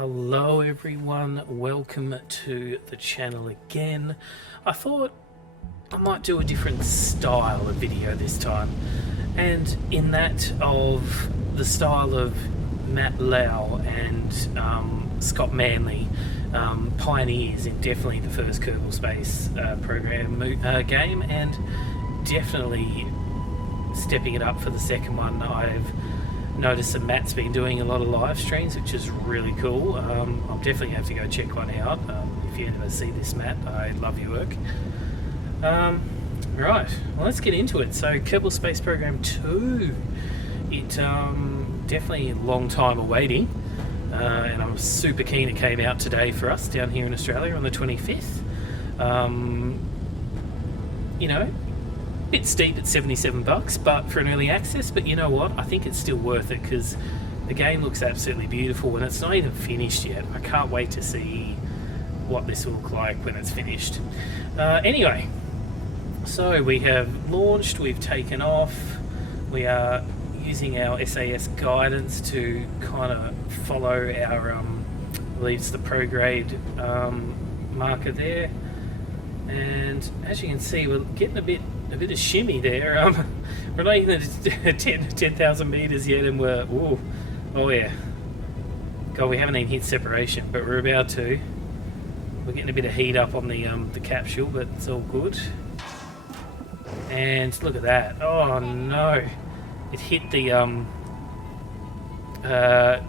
Hello everyone, welcome to the channel again. I thought I might do a different style of video this time, and in that of the style of Matt Lau and Scott Manley, pioneers in definitely the first Kerbal Space program game, and definitely stepping it up for the second one. I've noticed that Matt's been doing a lot of live streams, which is really cool. I'll definitely have to go check one out. If you ever see this, Matt, I love your work. Right, well, let's get into it. So Kerbal Space Program 2, it definitely a long time awaiting, and I'm super keen it came out today for us down here in Australia on the 25th. You know, bit steep at $77, but for an early access, but you know what, I think it's still worth it because the game looks absolutely beautiful and it's not even finished yet. I can't wait to see what this will look like when it's finished. Anyway, so we have launched, we've taken off, we are using our SAS guidance to kind of follow our I believe it's the prograde marker there, and as you can see we're getting a bit of shimmy there. We're not even at 10,000 meters yet, and we're oh yeah, God, we haven't even hit separation, but we're about to. We're getting a bit of heat up on the capsule, but it's all good. And look at that! Oh no, it hit the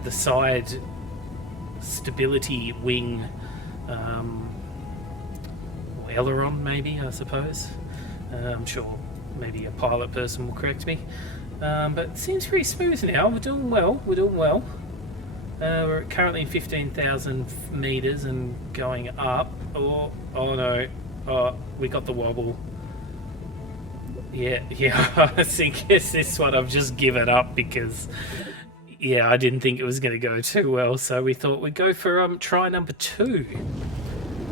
side stability wing, or aileron maybe, I suppose. I'm sure maybe a pilot person will correct me, but it seems pretty smooth now. We're doing well. We're currently 15,000 meters and going up. Oh no! Oh, we got the wobble. Yeah. I think it's this one I've just given up because, yeah, I didn't think it was going to go too well. So we thought we'd go for try number 2,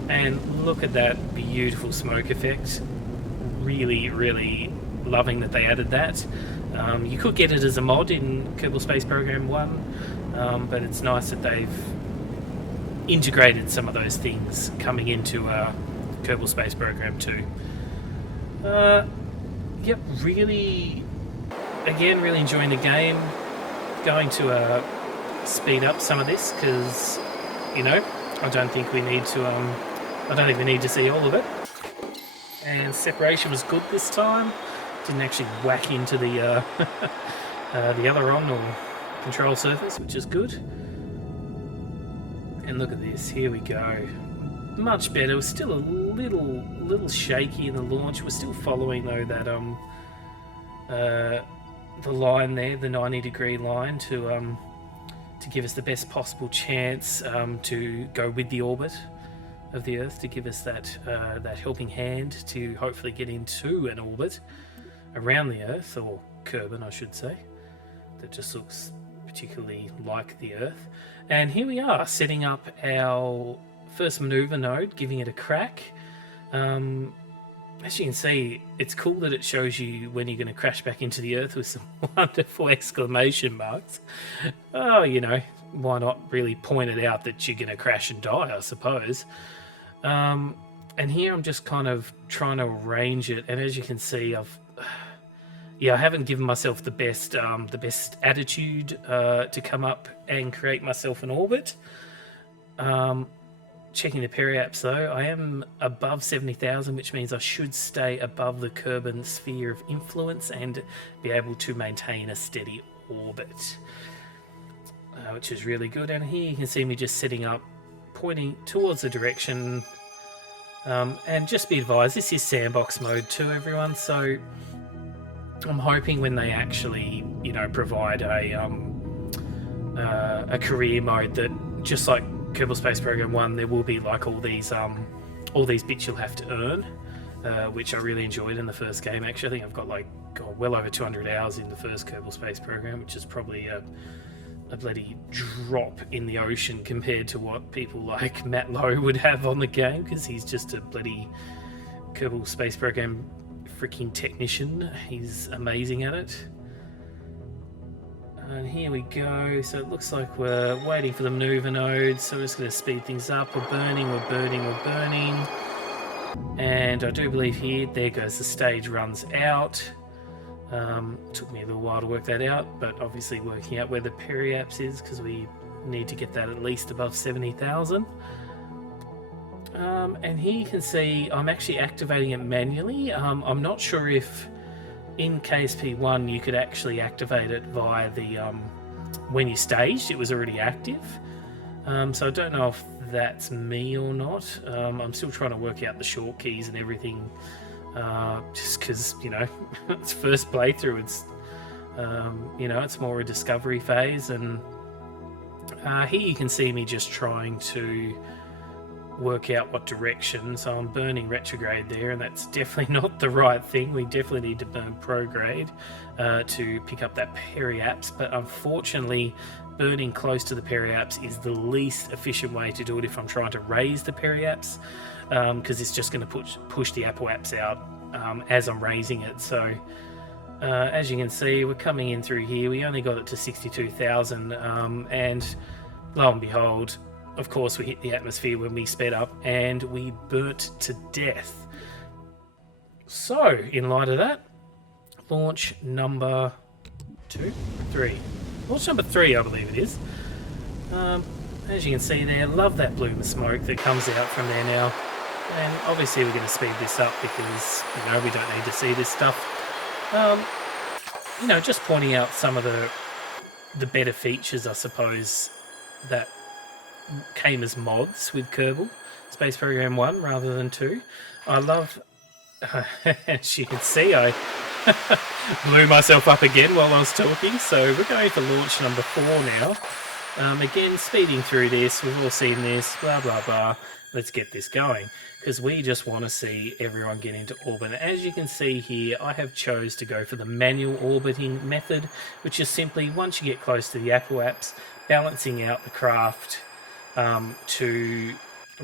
and look at that beautiful smoke effect. Really loving that they added that. You could get it as a mod in Kerbal Space Program 1, but it's nice that they've integrated some of those things coming into Kerbal Space Program 2. Yep, really enjoying the game. Going to speed up some of this because, you know, I don't think we need to. I don't think we need to see all of it. And separation was good this time. Didn't actually whack into the the aileron or control surface, which is good. And look at this. Here we go. Much better. It was still a little shaky in the launch. We're still following though that the line there, the 90-degree line, to give us the best possible chance to go with the orbit of the Earth, to give us that that helping hand to hopefully get into an orbit around the Earth, or Kerbal I should say, that just looks particularly like the Earth. And here we are setting up our first maneuver node, giving it a crack. As you can see, it's cool that it shows you when you're going to crash back into the Earth with some wonderful exclamation marks. Oh, you know, why not really point it out that you're going to crash and die, I suppose. And here I'm just kind of trying to arrange it, and as you can see, I haven't given myself the best attitude to come up and create myself an orbit. Checking the periaps though, I am above 70,000, which means I should stay above the Kerbal sphere of influence and be able to maintain a steady orbit, which is really good. And here you can see me just setting up, pointing towards the direction, and just be advised, this is sandbox mode too, everyone, so I'm hoping when they actually, you know, provide a career mode, that just like Kerbal Space Program 1, there will be like all these bits you'll have to earn, which I really enjoyed in the first game. Actually, I think I've got like well over 200 hours in the first Kerbal Space Program, which is probably a bloody drop in the ocean compared to what people like Matt Lowe would have on the game, because he's just a bloody Kerbal Space Program freaking technician. He's amazing at it. And here we go. So it looks like we're waiting for the maneuver node. So we're just going to speed things up. We're burning, we're burning, we're burning. And I do believe here, there goes the stage runs out. Took me a little while to work that out, but obviously working out where the periapse is because we need to get that at least above 70,000. And here you can see I'm actually activating it manually. I'm not sure if in KSP1 you could actually activate it via the when you staged, it was already active. So I don't know if that's me or not. I'm still trying to work out the short keys and everything, just because, you know, it's first playthrough. It's you know, it's more a discovery phase, and here you can see me just trying to work out what direction. So I'm burning retrograde there, and that's definitely not the right thing. We definitely need to burn prograde to pick up that periapse, but unfortunately burning close to the periapse is the least efficient way to do it if I'm trying to raise the periapse, because it's just going to push the apoapse out as I'm raising it. So as you can see, we're coming in through here. We only got it to 62,000, and lo and behold, of course, we hit the atmosphere when we sped up, and we burnt to death. So, in light of that, launch number 3. Launch number 3, I believe it is. As you can see there, love that bloom of smoke that comes out from there now. And obviously we're going to speed this up because, you know, we don't need to see this stuff. You know, just pointing out some of the better features, I suppose, that came as mods with Kerbal Space Program 1 rather than 2. I love, as you can see, I blew myself up again while I was talking, so we're going for launch number 4 now. Again, speeding through this, we've all seen this, blah blah blah. Let's get this going, because we just want to see everyone get into orbit. As you can see here, I have chose to go for the manual orbiting method, which is simply, once you get close to the apoapse, balancing out the craft to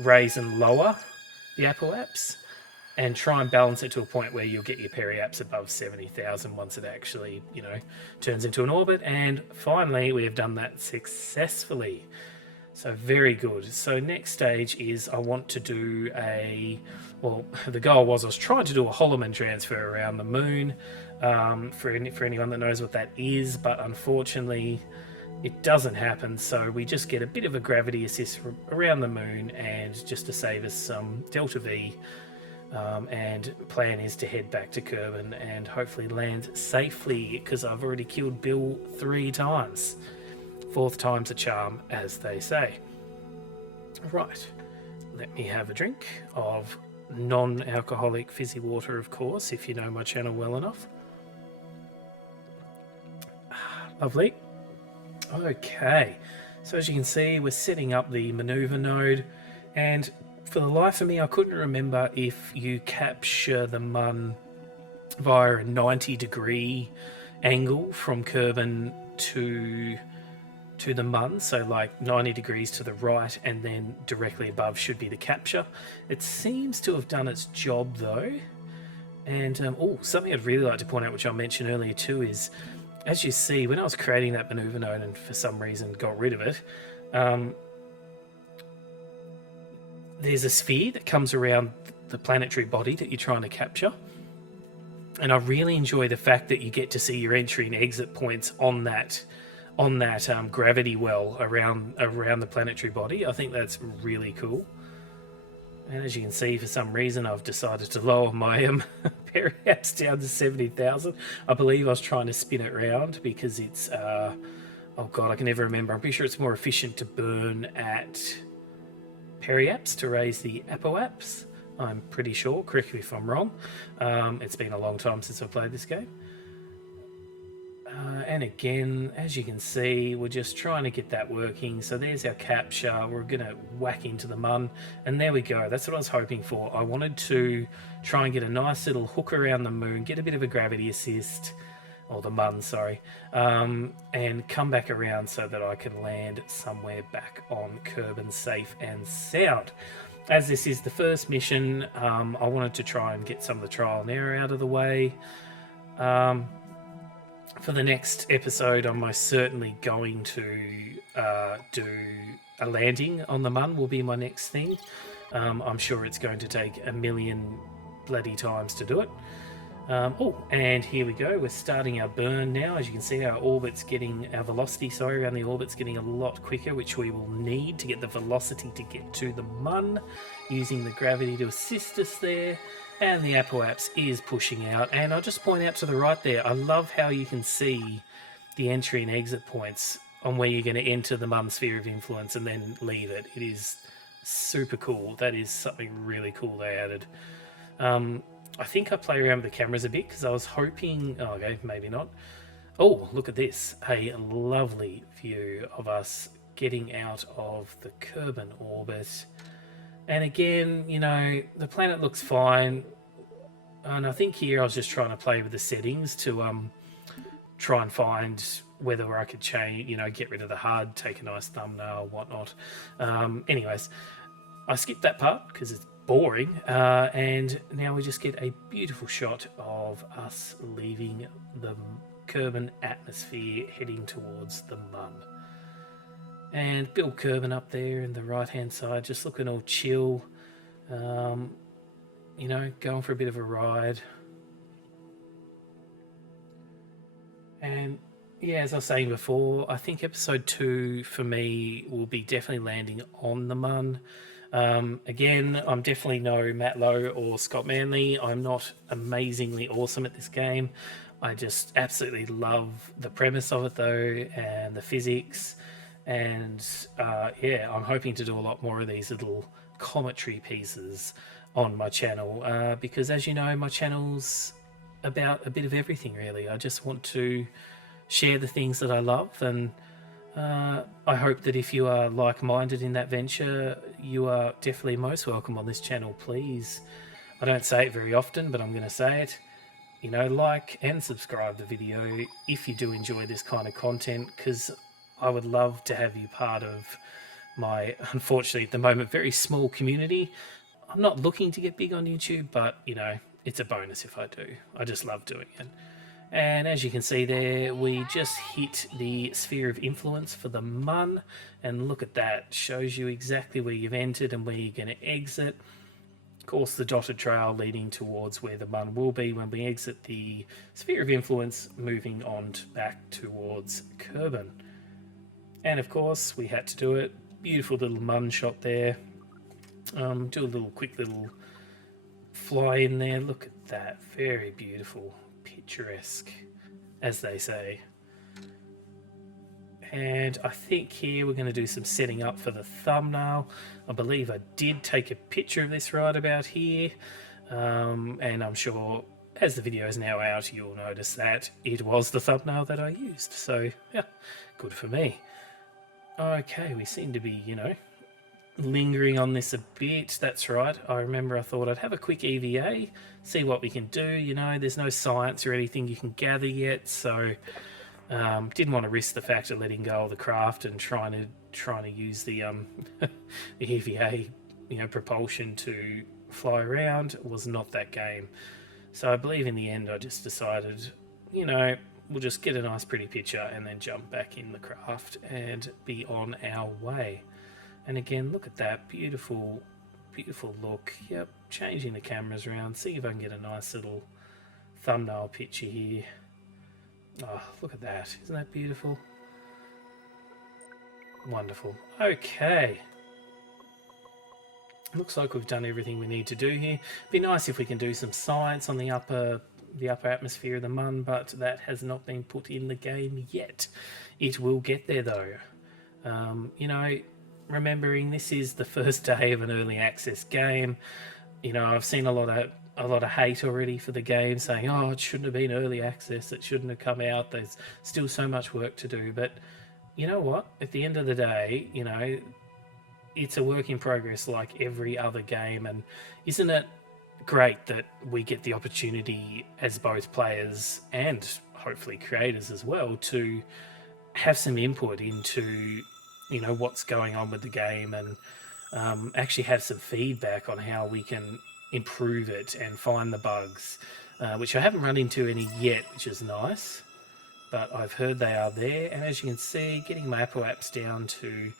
raise and lower the apoapse, and try and balance it to a point where you'll get your periapse above 70,000 once it actually, you know, turns into an orbit. And finally, we have done that successfully. So very good. So next stage is I want to do the goal was I was trying to do a Holloman transfer around the moon, for anyone that knows what that is, but unfortunately it doesn't happen, so we just get a bit of a gravity assist around the moon, and just to save us some Delta V, and plan is to head back to Kerbal and hopefully land safely, because I've already killed Bill 3 times. 4th time's a charm, as they say. Right, let me have a drink of non-alcoholic fizzy water, of course, if you know my channel well enough. Lovely. Okay, so as you can see, we're setting up the maneuver node, and for the life of me, I couldn't remember if you capture the MUN via a 90-degree angle from Kerbal to the MUN, so like 90 degrees to the right, and then directly above should be the capture. It seems to have done its job though, and something I'd really like to point out, which I mentioned earlier too, is as you see, when I was creating that maneuver node and for some reason got rid of it, there's a sphere that comes around the planetary body that you're trying to capture. And I really enjoy the fact that you get to see your entry and exit points on that gravity well around the planetary body. I think that's really cool. And as you can see, for some reason, I've decided to lower my periapse down to 70,000. I believe I was trying to spin it round because it's, oh god, I can never remember. I'm pretty sure it's more efficient to burn at periapse to raise the apoapse. I'm pretty sure, correct me if I'm wrong. It's been a long time since I played this game. And again, as you can see, we're just trying to get that working. So there's our capture. We're going to whack into the MUN, and there we go. That's what I was hoping for. I wanted to try and get a nice little hook around the moon, get a bit of a gravity assist, or the MUN, sorry, and come back around so that I can land somewhere back on Kerbal safe and sound. As this is the first mission, I wanted to try and get some of the trial and error out of the way. for the next episode, I'm most certainly going to do a landing on the Mun. Will be my next thing. I'm sure it's going to take a million bloody times to do it. Oh, and here we go. We're starting our burn now. As you can see, our velocity, around the orbit's getting a lot quicker, which we will need to get the velocity to get to the Mun, using the gravity to assist us there. And the apoapse is pushing out. And I'll just point out to the right there, I love how you can see the entry and exit points on where you're going to enter the Mun sphere of influence and then leave it. It is super cool. That is something really cool they added. I think I play around with the cameras a bit because I was hoping... Oh, okay, maybe not. Oh, look at this. A lovely view of us getting out of the Kerbal orbit. And again, you know, the planet looks fine. And I think here I was just trying to play with the settings to try and find whether I could change, you know, get rid of the HUD, take a nice thumbnail, whatnot. Anyways, I skipped that part because it's boring, and now we just get a beautiful shot of us leaving the Kerbal atmosphere heading towards the Mun. And Bill Kerbal up there in the right hand side, just looking all chill, you know, going for a bit of a ride. And yeah, as I was saying before, I think episode 2 for me will be definitely landing on the Mun. Again, I'm definitely no Matt Lowe or Scott Manley. I'm not amazingly awesome at this game. I just absolutely love the premise of it though, and the physics. And yeah, I'm hoping to do a lot more of these little commentary pieces on my channel, because as you know, my channel's about a bit of everything really. I just want to share the things that I love, and I hope that if you are like-minded in that venture, you are definitely most welcome on this channel. Please, I don't say it very often, but I'm going to say it. You know, like and subscribe the video if you do enjoy this kind of content, because I would love to have you part of my, unfortunately at the moment, very small community. I'm not looking to get big on YouTube, but, you know, it's a bonus if I do. I just love doing it. And as you can see there, we just hit the sphere of influence for the Mun, and look at that, shows you exactly where you've entered and where you're going to exit. Of course, the dotted trail leading towards where the Mun will be when we exit the sphere of influence, moving on back towards Kerbal. And of course, we had to do it. Beautiful little Mun shot there. Do a little quick little fly in there. Look at that, very beautiful. Picturesque, as they say. And I think here we're going to do some setting up for the thumbnail. I believe I did take a picture of this right about here, and I'm sure as the video is now out, you'll notice that it was the thumbnail that I used. So yeah, good for me. Okay, we seem to be, you know, lingering on this a bit. That's right, I remember I thought I'd have a quick EVA, see what we can do. You know, there's no science or anything you can gather yet, so didn't want to risk the fact of letting go of the craft and trying to use the the EVA, you know, propulsion to fly around. It was not that game. So I believe in the end I just decided, you know, we'll just get a nice pretty picture and then jump back in the craft and be on our way. And again, look at that beautiful, beautiful look. Yep, changing the cameras around. See if I can get a nice little thumbnail picture here. Oh, look at that. Isn't that beautiful? Wonderful. Okay. Looks like we've done everything we need to do here. Be nice if we can do some science on the upper atmosphere of the Mun, but that has not been put in the game yet. It will get there though. You know, remembering this is the first day of an early access game. You know, I've seen a lot of hate already for the game, saying, oh, it shouldn't have been early access, it shouldn't have come out, there's still so much work to do. But you know what, at the end of the day, you know, it's a work in progress like every other game. And isn't it great that we get the opportunity as both players and hopefully creators as well to have some input into, you know, what's going on with the game, and actually have some feedback on how we can improve it and find the bugs, which I haven't run into any yet, which is nice. but I've heard they are there. And as you can see, getting my Apple apps down to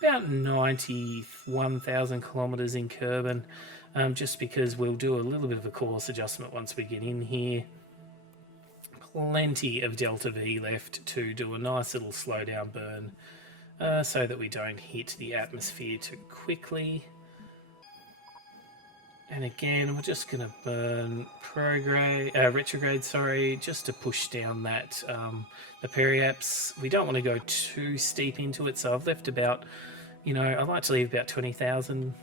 about 91,000 kilometres in Kerbal, just because we'll do a little bit of a course adjustment once we get in here. Plenty of delta V left to do a nice little slow down burn, so that we don't hit the atmosphere too quickly. And again, we're just going to burn retrograde, sorry, just to push down that the periaps. We don't want to go too steep into it, so I've left about, I like to leave about 20,000.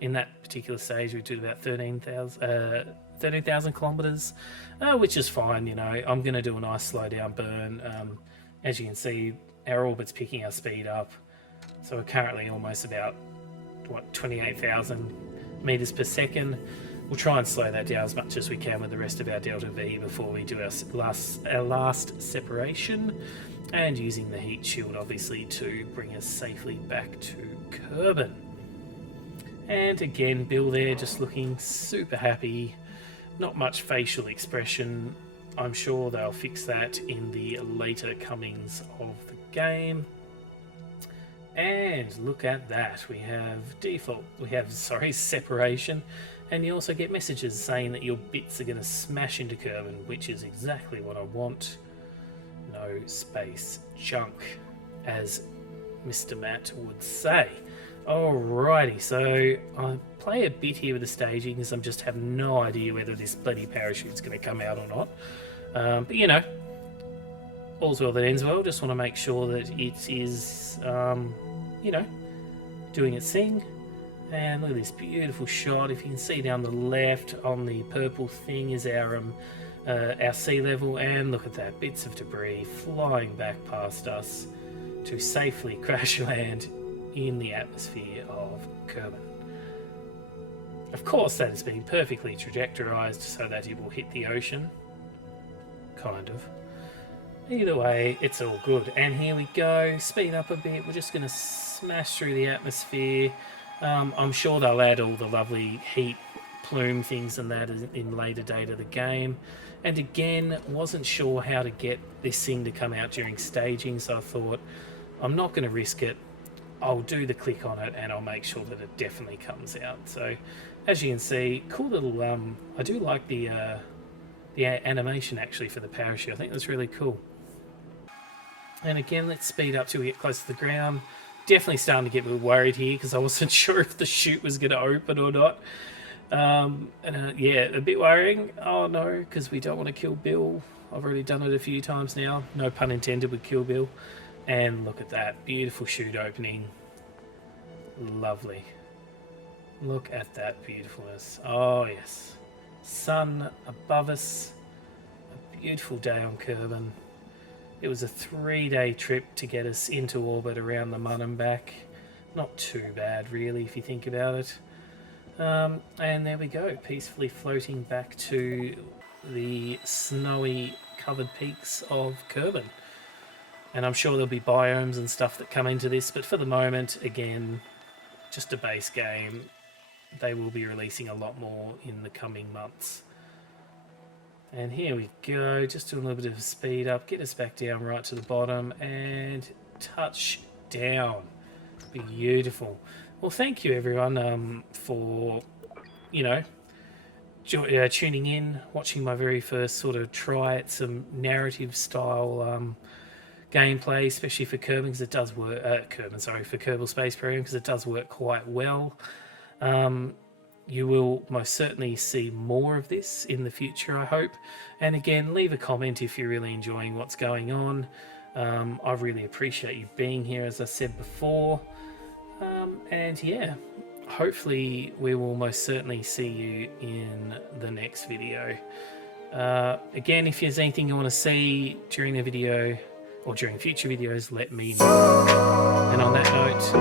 In that particular stage, we do about 13,000 kilometres, which is fine. I'm going to do a nice slow down burn. As you can see, our orbit's picking our speed up, so we're currently almost about 28,000 meters per second. We'll try and slow that down as much as we can with the rest of our delta V before we do our last separation, and using the heat shield obviously to bring us safely back to Kerbal. And again, Bill there just looking super happy, not much facial expression. I'm sure they'll fix that in the later comings of the game. And look at that, we have separation, and you also get messages saying that your bits are going to smash into Kerbal, which is exactly what I want. No space junk, as Mr. Matt would say. Alrighty, so I play a bit here with the staging because I just have no idea whether this bloody parachute's going to come out or not. But all's well that ends well. Just want to make sure that it is, doing its thing. And look at this beautiful shot. If you can see down the left on the purple thing is our sea level, and look at that, bits of debris flying back past us to safely crash land in the atmosphere of Kerbal. Of course, that has been perfectly trajectorized so that it will hit the ocean. Kind of. Either way, it's all good. And here we go. Speed up a bit. We're just going to smash through the atmosphere. I'm sure they'll add all the lovely heat plume things and that in later date of the game. And again, wasn't sure how to get this thing to come out during staging, so I thought, I'm not going to risk it. I'll do the click on it and I'll make sure that it definitely comes out. So, as you can see, cool little... I do like the animation actually for the parachute. I think that's really cool. And again, let's speed up till we get close to the ground. Definitely starting to get a bit worried here because I wasn't sure if the chute was going to open or not. Yeah, a bit worrying. Oh no, because we don't want to kill Bill. I've already done it a few times now. No pun intended with Kill Bill. And look at that, beautiful chute opening. Lovely. Look at that beautifulness. Oh yes. Sun above us. A beautiful day on Kerbal. It was a 3-day trip to get us into orbit around the Mun and back. Not too bad really if you think about it. And there we go, peacefully floating back to the snowy covered peaks of Kerbal. And I'm sure there'll be biomes and stuff that come into this, but for the moment, again, just a base game. They will be releasing a lot more in the coming months. And here we go, just doing a little bit of a speed up, get us back down right to the bottom, and touch down. Beautiful. Well, thank you everyone for, tuning in, watching my very first sort of try at some narrative style gameplay, especially for Kerbal, because it does work. For Kerbal Space Program, because it does work quite well. You will most certainly see more of this in the future, I hope. And again, leave a comment if you're really enjoying what's going on. I really appreciate you being here, as I said before. And yeah, hopefully we will most certainly see you in the next video. Again, if there's anything you want to see during the video or during future videos, let me know. And on that note,